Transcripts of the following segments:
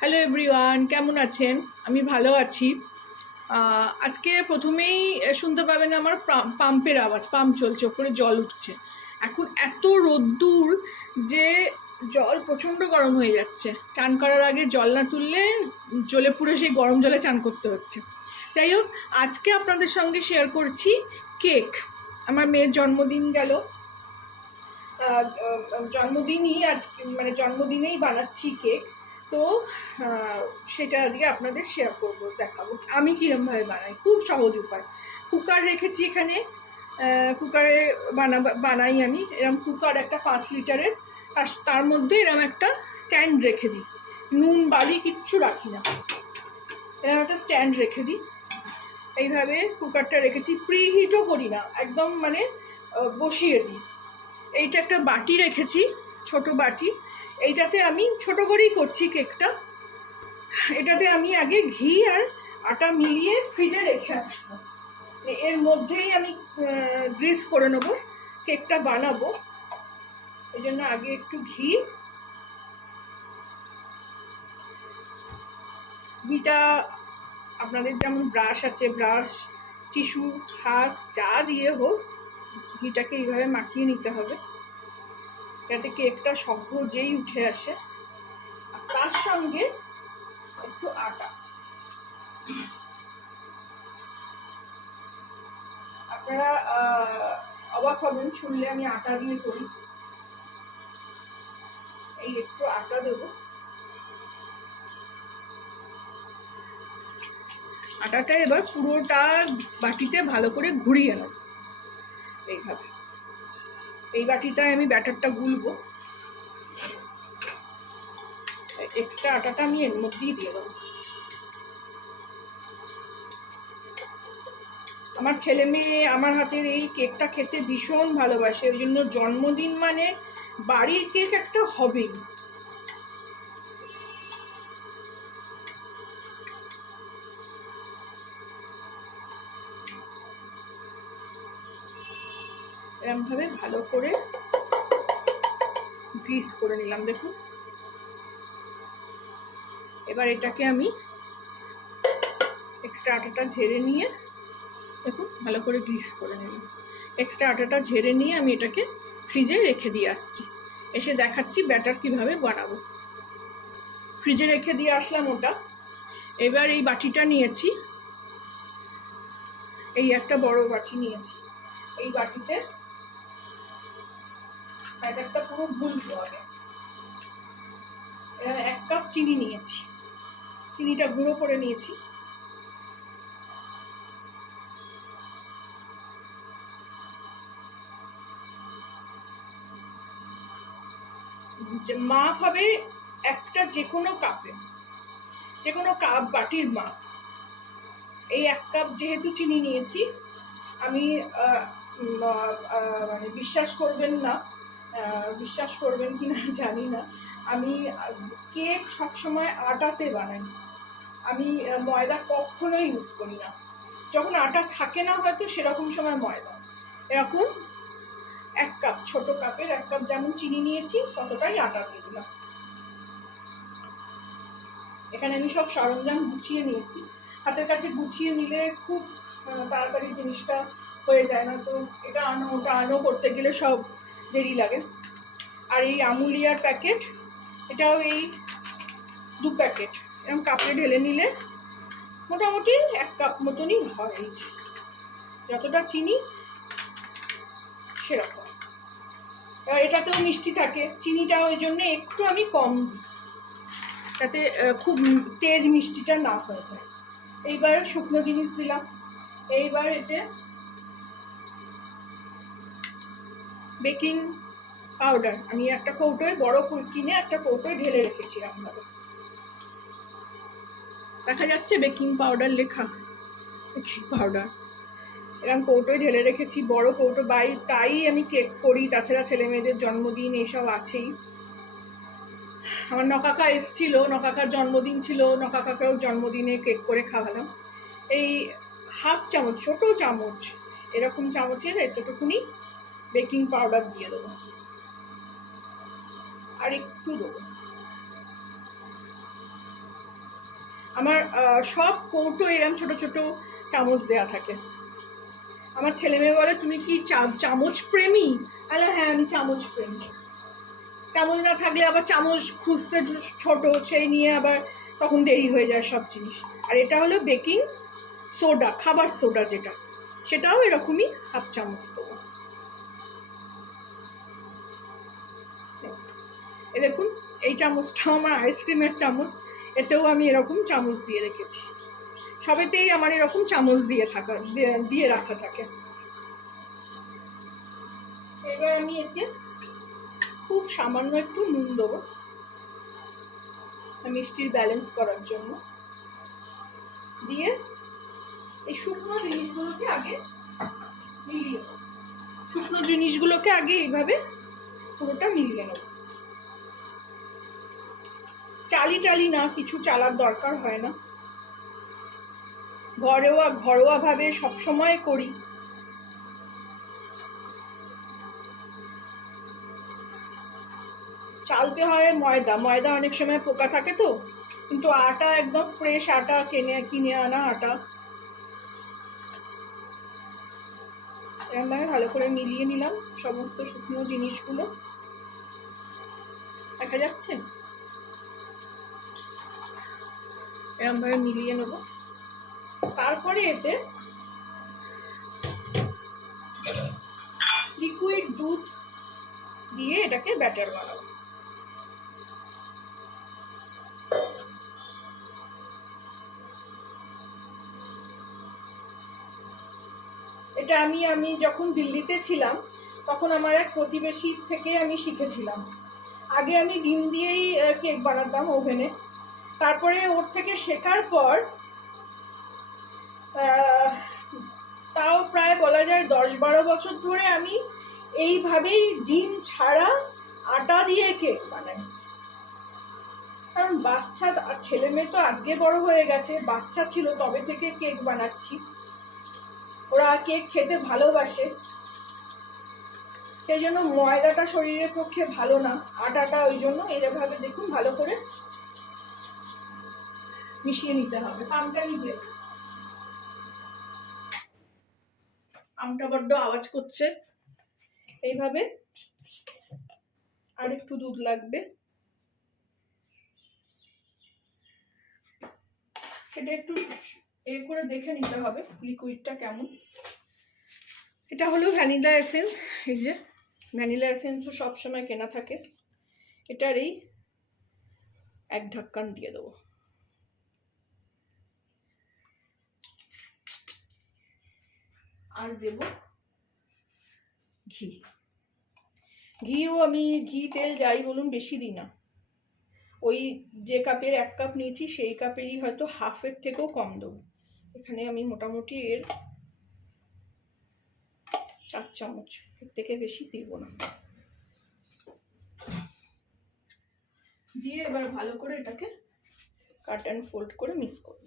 Hello everyone, কেমন আছেন? আমি ভালো আছি। আজকে প্রথমেই শুনতে পাবেন আমার পাম্পের আওয়াজ। পাম্প চলছে, ওপরে জল উঠছে। এখন এত রোদ্দুর যে জল প্রচণ্ড গরম হয়ে যাচ্ছে। চান করার আগে জল না তুললে জ্বলে পুড়ে সেই গরম জলে চান করতে হচ্ছে। যাই হোক, আজকে আপনাদের সঙ্গে শেয়ার করছি কেক। আমার মেয়ের জন্মদিন গেল, জন্মদিনই আজকে, মানে জন্মদিনেই বানাচ্ছি কেক। তো সেটা আজকে আপনাদের শেয়ার করবো, দেখাবো আমি কীরমভাবে বানাই। খুব সহজ উপায়। কুকার রেখেছি এখানে, কুকারে বানাই আমি। এরম কুকার একটা 5 লিটারের, তার মধ্যে এরম একটা স্ট্যান্ড রেখে দিই। নুন বালি কিচ্ছু রাখি না, এরম একটা স্ট্যান্ড রেখে দিই। এইভাবে কুকারটা রেখেছি, প্রিহিটও করি না, একদম মানে বসিয়ে দিই। এইটা একটা বাটি রেখেছি, ছোট বাটি। এইটাতে আমি ছোট করেই করছি কেকটা। এটাতে আমি আগে ঘি আর আটা মিলিয়ে ফ্রিজে রেখে আসবো। এর মধ্যেই আমি গ্রিস করে নেবো, কেকটা বানাবো। এই জন্য আগে একটু ঘিটা আপনাদের যেমন ব্রাশ আছে, ব্রাশ, টিস্যু, হাত, যা দিয়ে হোক, ঘিটাকে এইভাবে মাখিয়ে নিতে হবে যাতে কেকটা সহজেই উঠে আসে। আর তার সঙ্গে একটু আটা। আপনারা অবাক হবেন শুনলে আমি আটা দিয়ে করি। এই একটু আটা দেবো। আটাটা এবার পুরোটা বাটিতে ভালো করে ঘুরিয়ে নেব এইভাবে। এই বাটিটায় আমি ব্যাটারটা গুলবো। এক্সট্রা আটাটা আমি এর মধ্যেই দিয়ে দেবো। আমার ছেলে মেয়ে আমার হাতের এই কেকটা খেতে ভীষণ ভালোবাসে, ওই জন্য জন্মদিন মানে বাড়ির কেক একটা হবেই। এরকমভাবে ভালো করে গ্রিস করে নিলাম, দেখুন। এবার এটাকে আমি এক্সট্রা আটাটা ঝেড়ে নিয়ে, দেখুন ভালো করে গ্রিস করে নিলাম। এক্সট্রা আটাটা ঝেড়ে নিয়ে আমি এটাকে ফ্রিজে রেখে দিয়ে আসছি। এসে দেখাচ্ছি ব্যাটার কিভাবে বানাবো। ফ্রিজে রেখে দিয়ে আসলাম ওটা। এবার এই বাটিটা নিয়েছি, এই একটা বড় বাটি নিয়েছি। এই বাটিতে ব্যাটারটা পুরো গুলবো আগে। 1 কাপ চিনি নিয়েছি, চিনিটা গুঁড়ো করে নিয়েছি। মাপ হবে একটা, যে কোনো কাপে, যে কোনো কাপ বাটির মাপ। এই 1 কাপ যেহেতু চিনি নিয়েছি আমি, মানে বিশ্বাস করবেন কি না জানি না, আমি কেক সবসময় আটাতে বানাই। আমি ময়দা কখনোই ইউজ করি না। যখন আটা থাকে না হয়তো সেরকম সময় ময়দা। এরকম 1 কাপ, ছোট কাপের 1 কাপ যেমন চিনি নিয়েছি ততটাই আটা দিয়ে দিলাম। এখানে আমি সব সরঞ্জাম গুছিয়ে নিয়েছি। হাতের কাছে গুছিয়ে নিলে খুব তাড়াতাড়ি জিনিসটা হয়ে যায়, না তো এটা আনো ওটা আনো করতে গেলে সব দেরি লাগে। আর এই আমুলিয়ার প্যাকেট, এটাও এই 2 প্যাকেট এরকম কাপে ঢেলে নিলে মোটামুটি 1 কাপ মতনই হয়। এই যতটা চিনি সেরকম। এটাতেও মিষ্টি থাকে, চিনিটাও ওই জন্য একটু আমি কম দিই যাতে খুব তেজ মিষ্টিটা না হয়ে যায়। এইবার শুকনো জিনিস দিলাম। এইবার এতে বেকিং পাউডার আমি একটা কৌটোয়, বড় কিনে একটা কৌটোয় ঢেলে রেখেছি। এরকমভাবে দেখা যাচ্ছে বেকিং পাউডার লেখা, বেকিং পাউডার এরকম কৌটোয় ঢেলে রেখেছি, বড় কৌটো। তাই আমি কেক করি, তাছাড়া ছেলে মেয়েদের জন্মদিন এইসব আছেই। আমার নকাকা এসছিল, নকাকার জন্মদিন ছিল, নকাকাকেও জন্মদিনে কেক করে খাওয়ালাম। এই 1/2 চামচ, ছোট চামচ, এরকম চামচের এতটুকুনি বেকিং পাউডার দিয়ে দেবো। আর একটু দেবো, আমার সব কৌটো এরম ছোট ছোট চামচ দেয়া থাকে। আমার ছেলে মেয়ে বলে তুমি কি চামচ প্রেমী? আরে হ্যাঁ, আমি চামচ প্রেমী। চামচ না থাকলে আবার চামচ খুঁজতে ছোট, সেই নিয়ে আবার তখন দেরি হয়ে যায় সব জিনিস। আর এটা হলো বেকিং সোডা, খাবার সোডা যেটা, সেটাও এরকমই হাফ চামচ দেবো। এই দেখুন, এই চামচটাও আমার আইসক্রিমের চামচ, এটাও আমি এরকম চামচ দিয়ে রেখেছি। সবেতেই আমার এরকম চামচ দিয়ে রাখা থাকে। এবার আমি এতে খুব সামান্য একটু নুন দেবো মিষ্টির ব্যালেন্স করার জন্য। দিয়ে এই শুকনো জিনিসগুলোকে আগে মিলিয়ে নেব। শুকনো জিনিসগুলোকে আগে এইভাবে পুরোটা মিলিয়ে নেব। চালি না, কিছু চালার দরকার হয় না, ঘরোয়া ভাবে সবসময় করি। চালতে হয় ময়দা অনেক সময় পোকা থাকে তো, কিন্তু আটা একদম ফ্রেশ আটা, কিনে আনা আটা। এরকমভাবে ভালো করে মিলিয়ে নিলাম সমস্ত শুকনো জিনিসগুলো। দেখা যাচ্ছে? এরকমভাবে মিলিয়ে নেব। তারপরে এতে লিকুইড দুধ দিয়ে এটাকে ব্যাটার বানাবো। এটা আমি যখন দিল্লিতে ছিলাম তখন আমার এক প্রতিবেশী থেকে আমি শিখেছিলাম। আগে আমি ডিম দিয়েই কেক বানাতাম ওভেনে, তারপরে ওর থেকে শেখার পর তাও প্রায় বলা যায় 10-12 বছর ধরে আমি এইভাবেই ডিম ছাড়া আটা দিয়ে কেক বানাই। কারণ ছেলে মেয়ে তো আজকে বড় হয়ে গেছে, বাচ্চা ছিল তবে থেকে কেক বানাচ্ছি। ওরা কেক খেতে ভালোবাসে, সেই জন্য ময়দাটা শরীরের পক্ষে ভালো না, আটাটা ওই জন্য এইভাবে দেখুন ভালো করে মিশিয়ে নিতে হবে। আমটা বড্ড আওয়াজ করছে। এইভাবে আর একটু দুধ লাগবে, এটা একটু করে দেখে নিতে হবে লিকুইডটা কেমন। এটা হলো ভ্যানিলা এসেন্স। এই যে ভ্যানিলা এসেন্সও সবসময় কেনা থাকে। এটার এই 1 ঢাক্কান দিয়ে দেবো। আর দেব ঘিও আমি ঘি তেল যাই বলুন বেশি দিই না। ওই যে কাপের 1 কাপ নিয়েছি সেই কাপেরই হয়তো হাফের থেকেও কম দেবো। এখানে আমি মোটামুটি এর 4 চামচ, এর থেকে বেশি দিব না। দিয়ে এবার ভালো করে এটাকে কাট অ্যান্ড ফোল্ড করে মিক্স করব।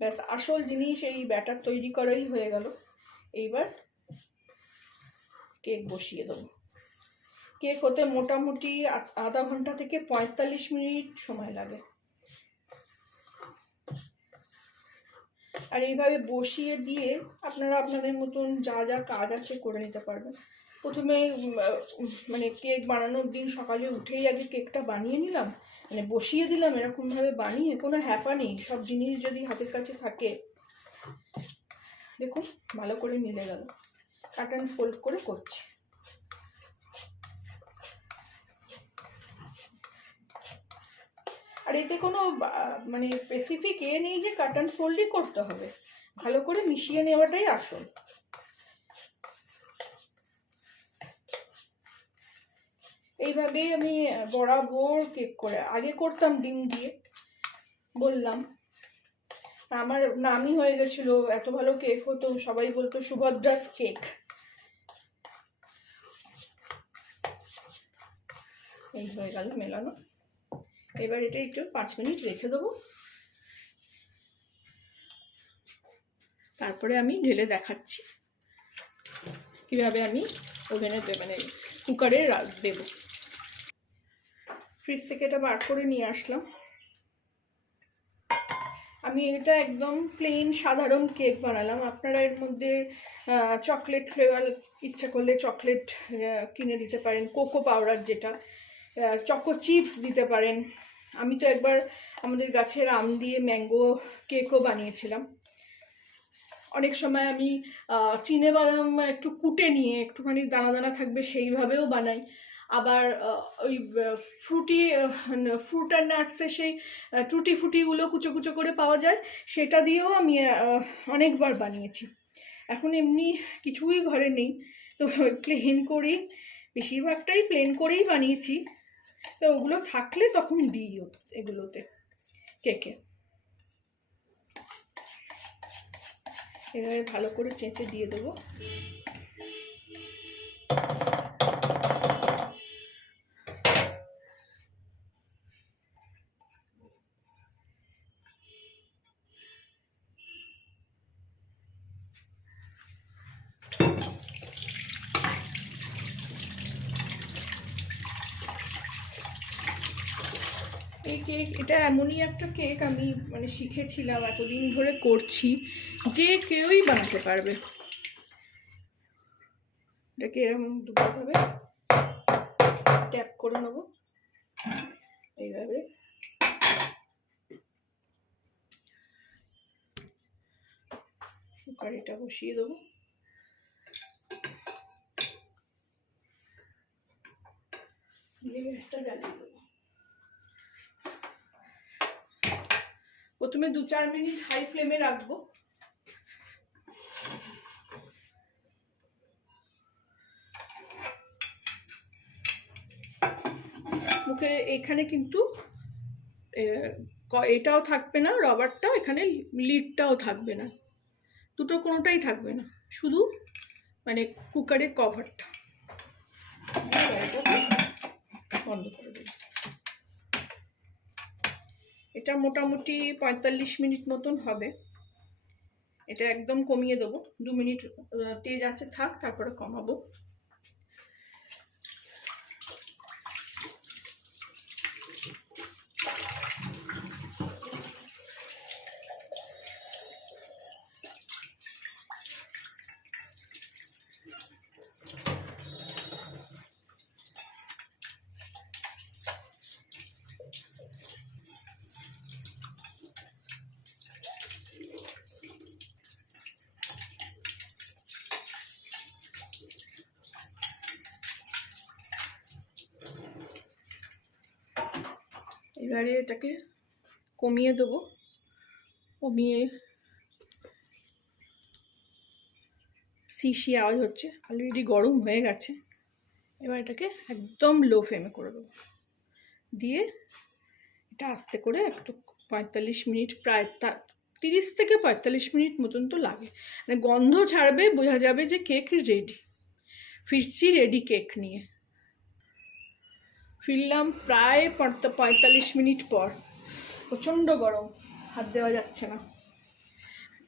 ব্যাস, আসল জিনিস এই ব্যাটার তৈরি করাই হয়ে গেল। এইবার কেক বসিয়ে দেবো। কেক হতে মোটামুটি আধা ঘন্টা থেকে 45 মিনিট সময় লাগে। আর এইভাবে বসিয়ে দিয়ে আপনারা আপনাদের মতন যা যা কাজ আছে করে নিতে পারবেন। প্রথমে মানে কেক বানানোর দিন সকালে উঠেই আগে কেকটা বানিয়ে নিলাম, মানে বসিয়ে দিলাম, এরকমভাবে বানিয়ে কোনো হ্যাপা নেই। সব জিনিস যদি হাতের কাছে থাকে, দেখুন ভালো করে মিলে গেল। কাট অ্যান্ড ফোল্ড করে করছি। আর এতে কোনো মানে স্পেসিফিক নেই যে কাট অ্যান্ড ফোল্ডই করতে হবে, ভালো করে মিশিয়ে নেওয়াটাই আসল। এইভাবেই আমি বরাবর কেক করে, আগে করতাম ডিম দিয়ে, বললাম আমার নামই হয়ে গেছিল, এত ভালো কেক হতো, সবাই বলতো সুভদ্রাস কেক। এই হয়ে গেল মেলানো। এবার এটা একটু 5 মিনিট রেখে দেবো, তারপরে আমি ঢেলে দেখাচ্ছি কিভাবে আমি ওভেনে মানে কুকারে দেব। ফ্রিজ থেকে এটা বার করে নিয়ে আসলাম। আমি এটা একদম প্লেন সাধারণ কেক বানালাম। আপনারা এর মধ্যে চকলেট ফ্লেভার ইচ্ছা করলে চকলেট কিনে দিতে পারেন, কোকো পাউডার যেটা, চকো চিপস দিতে পারেন। আমি তো একবার আমাদের গাছের আম দিয়ে ম্যাঙ্গো কেকও বানিয়েছিলাম। অনেক সময় আমি চিনেবাদাম একটু কুটে নিয়ে একটুখানি দানা দানা থাকবে সেইভাবেও বানাই। আবার ওই ফ্রুট অ্যান্ড নাটসে সেই টুটি ফুটিগুলো কুচো কুচো করে পাওয়া যায়, সেটা দিয়েও আমি অনেকবার বানিয়েছি। এখন এমনি কিছুই ঘরে নেই, তো প্লেন করেই, বেশিরভাগটাই প্লেন করেই বানিয়েছি। তো ওগুলো থাকলে তখন দিই এগুলোতে, কেকে। এভাবে ভালো করে চেঁচে দিয়ে দেবো। এই কেক, এটা এমনই একটা কেক আমি মানে শিখেছিলাম, এতদিন ধরে করছি, যে কেউই বানাতে পারবে। এটাকে এরকম দুটোভাবে ট্যাপ করে নেবো, এইভাবে। কড়াইটা বসিয়ে দেবো, দিয়ে গ্যাসটা জ্বালিয়ে দেবো। প্রথমে 2-4 মিনিট হাই ফ্লেমে রাখবো। মুখে এখানে কিন্তু এটাও থাকবে না, রবারটা, এখানে লিডটাও থাকবে না, দুটো কোনোটাই থাকবে না, শুধু মানে কুকারের কভারটা। বন্ধ করে দেব। এটা মোটামুটি 45 মিনিট মতন হবে। এটা একদম কমিয়ে দেবো, 2 মিনিট তেজ আছে থাক, তারপরে কমাবো। এবারে এটাকে কমিয়ে দেবো, কমিয়ে শিশি আওয়াজ হচ্ছে, অলরেডি গরম হয়ে গেছে। এবার এটাকে একদম লো ফ্লেমে করে দেবো, দিয়ে এটা আস্তে করে একটু 45 মিনিট, প্রায় 30 থেকে 45 মিনিট মতন তো লাগে, মানে গন্ধ ছাড়বে, বোঝা যাবে যে কেক রেডি। ফিরছি রেডি কেক নিয়ে। ফিরলাম প্রায় 45 মিনিট পর। প্রচণ্ড গরম, হাত দেওয়া যাচ্ছে না।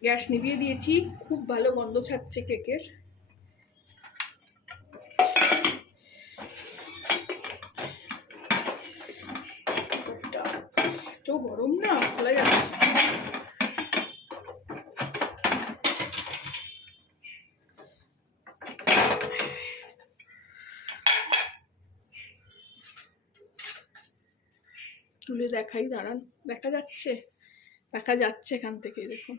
গ্যাস নিভিয়ে দিয়েছি, খুব ভালো গন্ধ ছাড়ছে কেকের। এত গরম না, খোলা যাচ্ছে। তুলে দেখাই, দাঁড়ান। দেখা যাচ্ছে, দেখা যাচ্ছে এখান থেকে, দেখুন।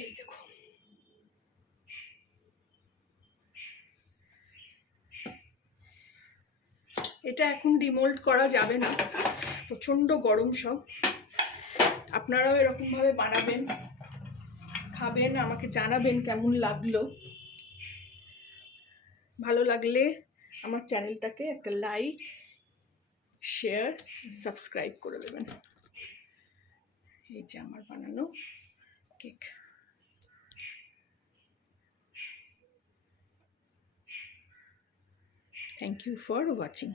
এই দেখুন, এটা এখন ডিমোল্ড করা যাবে না, প্রচণ্ড গরম সব। আপনারাও এরকমভাবে বানাবেন, খাবেন, আমাকে জানাবেন কেমন লাগলো। ভালো লাগলে আমার চ্যানেলটাকে একটা লাইক, শেয়ার, সাবস্ক্রাইব করে দেবেন। এই যে আমার বানানো cake. Thank you for watching.